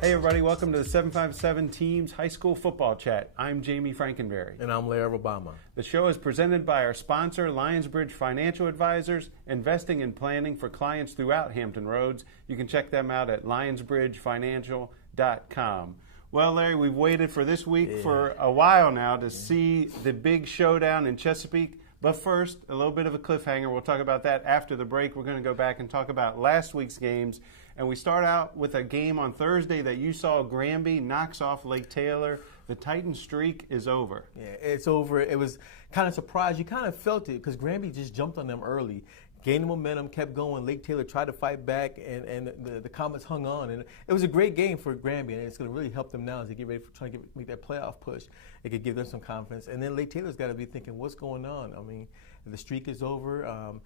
Hey everybody, welcome to the 757 Teams High School Football Chat. I'm Jami Frankenberry. And I'm Larry Rubama. The show is presented by our sponsor, Lionsbridge Financial Advisors, investing and planning for clients throughout Hampton Roads. You can check them out at lionsbridgefinancial.com. Well, Larry, we've waited for this week for a while now to see the big showdown in Chesapeake. But first, a little bit of a cliffhanger. We'll talk about that after the break. We're going to go back and talk about last week's games. And we start out with a game on Thursday that you saw. Granby knocks off Lake Taylor. The Titan streak is over. Yeah, it's over. It was kind of surprised. You kind of felt it because Granby just jumped on them early. Gained momentum, kept going. Lake Taylor tried to fight back, and the Comets hung on. And it was a great game for Granby, and it's going to really help them now as they get ready for trying to make that playoff push. It could give them some confidence. And then Lake Taylor's got to be thinking, what's going on? I mean, the streak is over.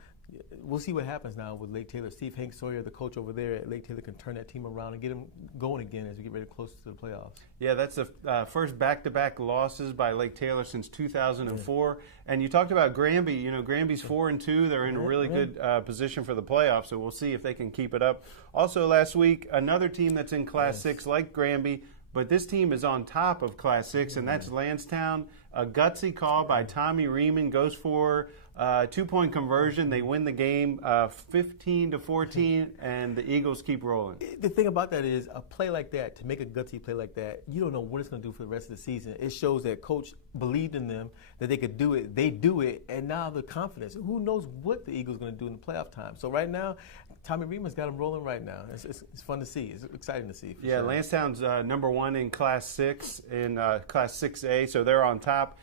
We'll see what happens now with Lake Taylor. Steve Hank Sawyer, the coach over there at Lake Taylor, can turn that team around and get them going again as we get ready closer to the playoffs. Yeah, that's the first back-to-back losses by Lake Taylor since 2004. Yeah. And you talked about Granby. You know, Granby's 4-2. They're in a really good position for the playoffs, so we'll see if they can keep it up. Also last week, another team that's in Class 6 like Granby, but this team is on top of Class 6, and that's Landstown. A gutsy call by Tommy Riemann goes for two-point conversion. They win the game 15-14, and the Eagles keep rolling. The thing about that is a play like that, to make a gutsy play like that, you don't know what it's going to do for the rest of the season. It shows that coach believed in them, that they could do it. They do it, and now the confidence. Who knows what the Eagles are going to do in the playoff time? So right now, Tommy Riemann's got them rolling right now. It's fun to see. It's exciting to see. Yeah, sure. Landstown's number one in Class 6, in Class 6A, so they're on top.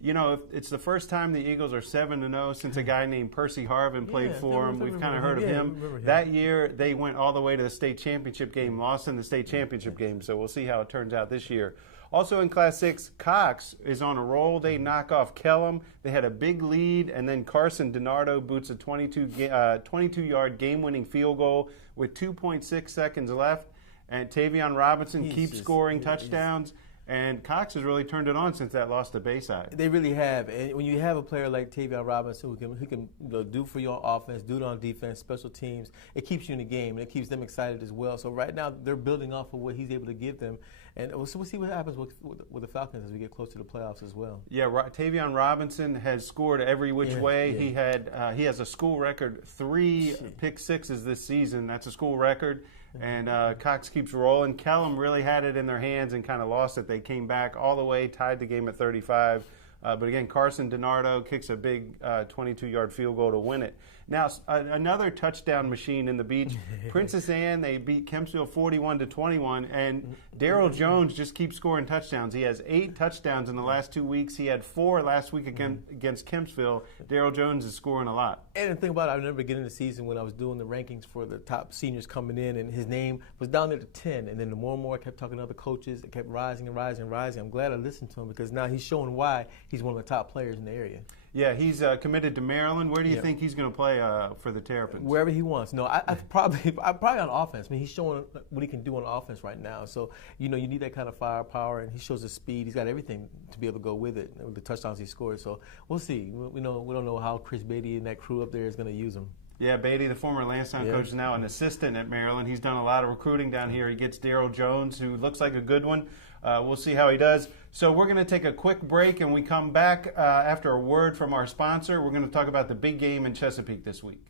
You know, it's the first time the Eagles are 7-0 since a guy named Percy Harvin played for them. We've kind of heard of him. That year, they went all the way to the state championship game, lost in the state championship game, so we'll see how it turns out this year. Also in Class 6, Cox is on a roll. They knock off Kellum. They had a big lead, and then Carson DiNardo boots a 22-yard game-winning field goal with 2.6 seconds left. And Tavion Robinson keeps scoring touchdowns. And Cox has really turned it on since that loss to Bayside. They really have. And when you have a player like Tavion Robinson who can do for your offense, do it on defense, special teams, it keeps you in the game, and it keeps them excited as well. So right now they're building off of what he's able to give them. And we'll see what happens with the Falcons as we get close to the playoffs as well. Yeah, Tavion Robinson has scored every which way. Yeah. He has a school record 3 pick sixes this season. That's a school record. And Cox keeps rolling. Kellum really had it in their hands and kind of lost it. They came back all the way, tied the game at 35. But again, Carson DiNardo kicks a big 22-yard field goal to win it. Now, another touchdown machine in the Beach. Princess Anne, they beat Kempsville 41-21, and Daryl Jones just keeps scoring touchdowns. He has 8 touchdowns in the last 2 weeks. He had 4 last week against Kempsville. Daryl Jones is scoring a lot. And the thing about it, I remember beginning of the season when I was doing the rankings for the top seniors coming in, and his name was down there to 10. And then the more and more I kept talking to other coaches, it kept rising and rising and rising. I'm glad I listened to him because now he's showing why he's one of the top players in the area. Yeah, he's committed to Maryland. Where do you think he's going to play for the Terrapins? Wherever he wants. No, I'm probably on offense. I mean, he's showing what he can do on offense right now. So, you know, you need that kind of firepower, and he shows his speed. He's got everything to be able to go with it, with the touchdowns he scored. So we'll see. We don't know how Chris Beatty and that crew up there is going to use him. Yeah, Beatty, the former Landstown coach, is now an assistant at Maryland. He's done a lot of recruiting down here. He gets Daryl Jones, who looks like a good one. We'll see how he does. So we're going to take a quick break, and we come back after a word from our sponsor. We're going to talk about the big game in Chesapeake this week.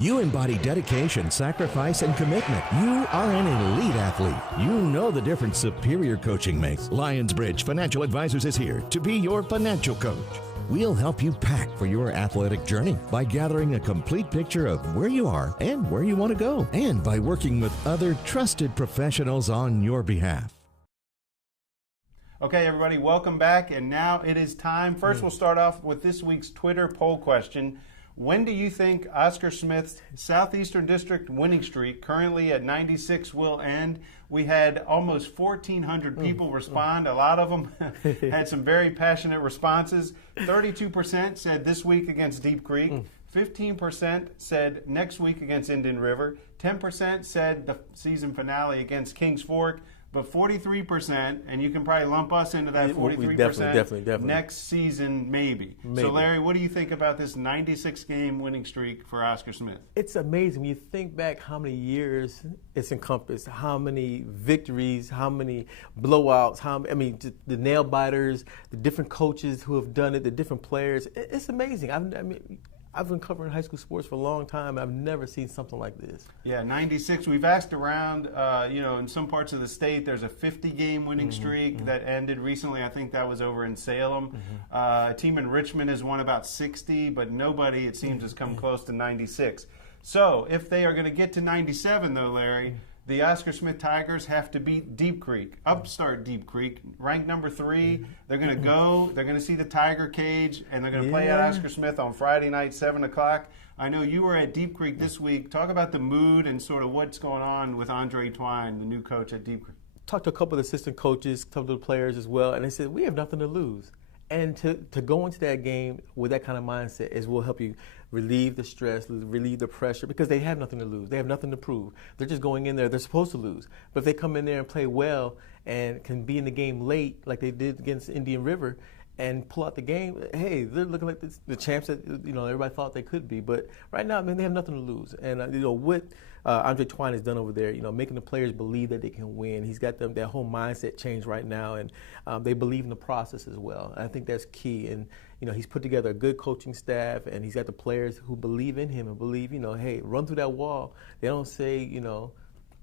You embody dedication, sacrifice, and commitment. You are an elite athlete. You know the difference superior coaching makes. Lionsbridge Financial Advisors is here to be your financial coach. We'll help you pack for your athletic journey by gathering a complete picture of where you are and where you want to go, and by working with other trusted professionals on your behalf. Okay, everybody, welcome back, and now it is time. First, we'll start off with this week's Twitter poll question. When do you think Oscar Smith's Southeastern District winning streak, currently at 96, will end? We had almost 1,400 people respond. A lot of them had some very passionate responses. 32% said this week against Deep Creek. 15% said next week against Indian River. 10% said the season finale against Kings Fork. but 43%, and you can probably lump us into that 43%. Definitely. Next season, maybe. So, Larry, what do you think about this 96-game winning streak for Oscar Smith? It's amazing. When you think back how many years it's encompassed, how many victories, how many blowouts, the nail biters, the different coaches who have done it, the different players. It's amazing. I've been covering high school sports for a long time. I've never seen something like this. Yeah, 96. We've asked around, in some parts of the state, there's a 50-game winning streak that ended recently. I think that was over in Salem. A team in Richmond has won about 60, but nobody, it seems, has come close to 96. So if they are going to get to 97, though, Larry, the Oscar Smith Tigers have to beat Deep Creek, upstart Deep Creek, ranked number 3. They're going to go, they're going to see the Tiger Cage, and they're going to play at Oscar Smith on Friday night, 7 o'clock. I know you were at Deep Creek this week. Talk about the mood and sort of what's going on with Andre Twine, the new coach at Deep Creek. Talked to a couple of assistant coaches, a couple of the players as well, and they said, we have nothing to lose. And to go into that game with that kind of mindset will help you relieve the stress, relieve the pressure, because they have nothing to lose. They have nothing to prove. They're just going in there. They're supposed to lose. But if they come in there and play well and can be in the game late like they did against Indian River and pull out the game, hey, they're looking like the champs that everybody thought they could be. But right now, they have nothing to lose. And what Andre Twine has done over there, making the players believe that they can win. He's got them that whole mindset change right now, and they believe in the process as well. And I think that's key. And he's put together a good coaching staff, and he's got the players who believe in him and believe, hey, run through that wall. They don't say,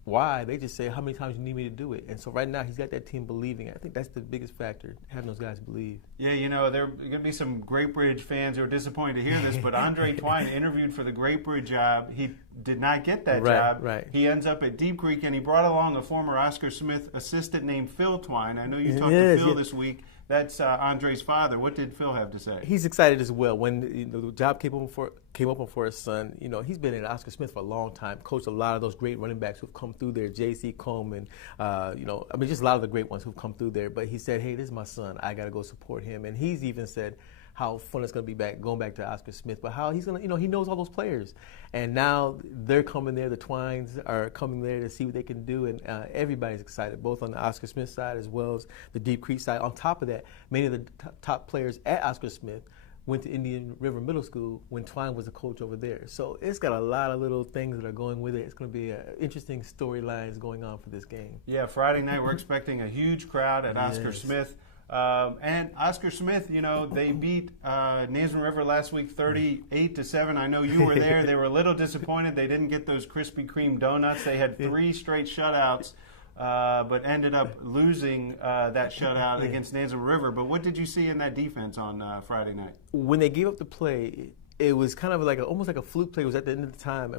why. They just say, how many times you need me to do it? And so right now, he's got that team believing. I think that's the biggest factor, having those guys believe. Yeah, there are going to be some Great Bridge fans who are disappointed to hear this, but Andre Twine interviewed for the Great Bridge job. He did not get that job. Right. He ends up at Deep Creek, and he brought along a former Oscar Smith assistant named Phil Twine. I know you talked to Phil this week. That's Andre's father. What did Phil have to say? He's excited as well. When the job came up for his son, he's been at Oscar Smith for a long time, coached a lot of those great running backs who've come through there, J.C. Coleman, just a lot of the great ones who've come through there. But he said, hey, this is my son. I got to go support him. And he's even said how fun it's going to be going back to Oscar Smith, but how he's going to, he knows all those players. And now they're coming there, the Twines are coming there to see what they can do, and everybody's excited, both on the Oscar Smith side as well as the Deep Creek side. On top of that, many of the top players at Oscar Smith went to Indian River Middle School when Twine was a coach over there. So it's got a lot of little things that are going with it. It's going to be interesting storylines going on for this game. Yeah, Friday night we're expecting a huge crowd at Oscar Smith. And Oscar Smith, they beat Nansemond River last week 38-7. I know you were there. They were a little disappointed. They didn't get those Krispy Kreme donuts. They had 3 straight shutouts, but ended up losing that shutout against Nansemond River. But what did you see in that defense on Friday night? When they gave up the play, it was kind of almost like a fluke play. It was at the end of the time.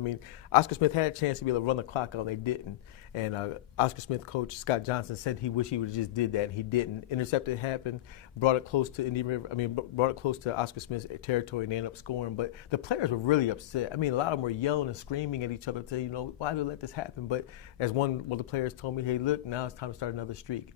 Oscar Smith had a chance to be able to run the clock out, and they didn't. And Oscar Smith coach Scott Johnson said he wished he would have just did that, and he didn't. Intercepted happened, brought it close to brought it close to Oscar Smith's territory, and they ended up scoring. But the players were really upset. A lot of them were yelling and screaming at each other, saying, why did we let this happen? But as one of the players told me, hey, look, now it's time to start another streak.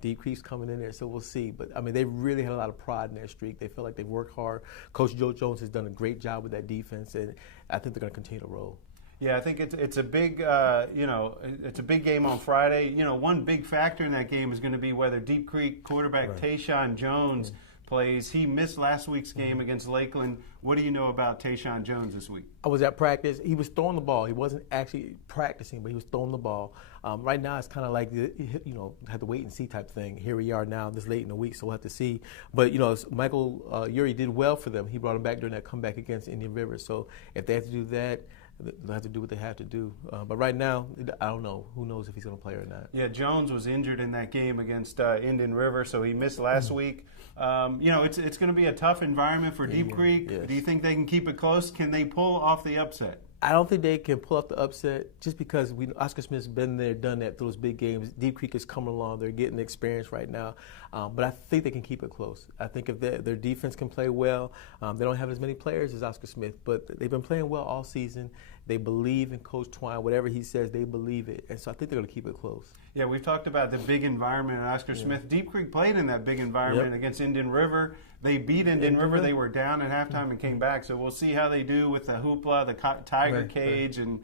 Deep Creek's coming in there, so we'll see. But they really had a lot of pride in their streak. They feel like they've worked hard. Coach Joe Jones has done a great job with that defense, and I think they're going to continue to roll. Yeah, I think it's a big it's a big game on Friday. One big factor in that game is going to be whether Deep Creek quarterback Tayshawn Jones plays. He missed last week's game against Lakeland. What do you know about Tayshawn Jones this week? I was at practice. He was throwing the ball. He wasn't actually practicing, but he was throwing the ball. Right now, it's kind of like have to wait and see type thing. Here we are now, this late in the week, so we'll have to see. But Michael Urey did well for them. He brought him back during that comeback against Indian River. So if they have to do that, they'll have to do what they have to do. But right now, I don't know. Who knows if he's going to play or not? Yeah, Jones was injured in that game against Indian River, so he missed last week. It's going to be a tough environment for Deep Creek. Yes. Do you think they can keep it close? Can they pull off the upset? I don't think they can pull up the upset just because Oscar Smith's been there, done that through those big games. Deep Creek is coming along. They're getting the experience right now. But I think they can keep it close. I think if their defense can play well, they don't have as many players as Oscar Smith, but they've been playing well all season. They believe in Coach Twine. Whatever he says, they believe it. And so I think they're going to keep it close. Yeah, we've talked about the big environment at Oscar Smith. Deep Creek played in that big environment against Indian River. They beat Indian River. They were down at halftime and came back. So we'll see how they do with the hoopla, the Tiger Cage, and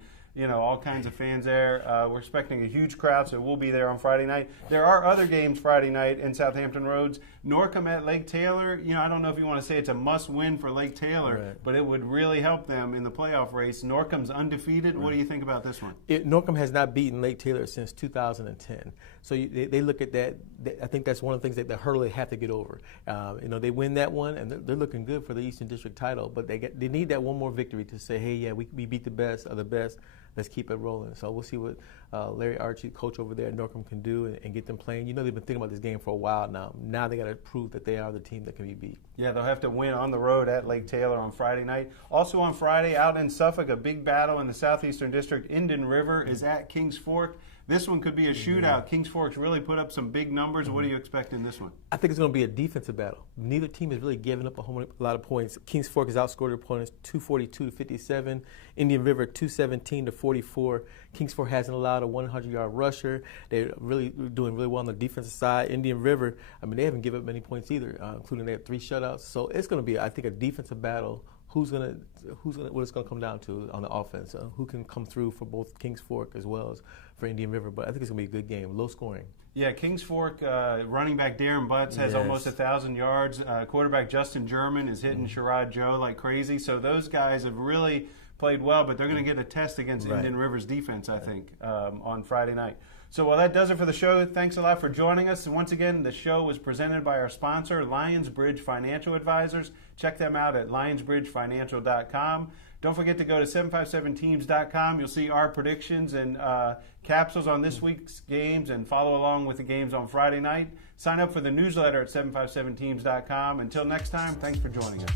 all kinds of fans there. We're expecting a huge crowd, so we'll be there on Friday night. There are other games Friday night in Southampton Roads. Norcom at Lake Taylor. I don't know if you want to say it's a must-win for Lake Taylor, but it would really help them in the playoff race. Norcom's undefeated. What do you think about this one? Norcom has not beaten Lake Taylor since 2010. So they look at that. I think that's one of the things that the hurdle they have to get over. They win that one, and they're looking good for the Eastern District title. But they need that one more victory to say, hey, yeah, we beat the best of the best. Let's keep it rolling. So we'll see what Larry Archie, coach over there at Norcom, can do and get them playing. They've been thinking about this game for a while now. Now they got to prove that they are the team that can be beat. Yeah, they'll have to win on the road at Lake Taylor on Friday night. Also on Friday, out in Suffolk, a big battle in the Southeastern District. Indian River is at Kings Fork. This one could be a shootout. Kings Fork's really put up some big numbers. What do you expect in this one? I think it's going to be a defensive battle. Neither team has really given up a lot of points. Kings Fork has outscored their opponents 242-57. Indian River 217-44. Kings Fork hasn't allowed a 100-yard rusher. They're really doing really well on the defensive side. Indian River, they haven't given up many points either, including they have 3 shutouts. So it's going to be, I think, a defensive battle. What it's going to come down to on the offense? Who can come through for both Kings Fork as well as for Indian River? But I think it's going to be a good game, low scoring. Yeah, Kings Fork running back Darren Butts has almost 1,000 yards. Quarterback Justin German is hitting Sherrod Joe like crazy. So those guys have really played well, but they're going to get a test against Indian River's defense, I think, on Friday night. So, that does it for the show. Thanks a lot for joining us. And once again, the show was presented by our sponsor, Lionsbridge Financial Advisors. Check them out at lionsbridgefinancial.com. Don't forget to go to 757teams.com. You'll see our predictions and capsules on this week's games and follow along with the games on Friday night. Sign up for the newsletter at 757teams.com. Until next time, thanks for joining us.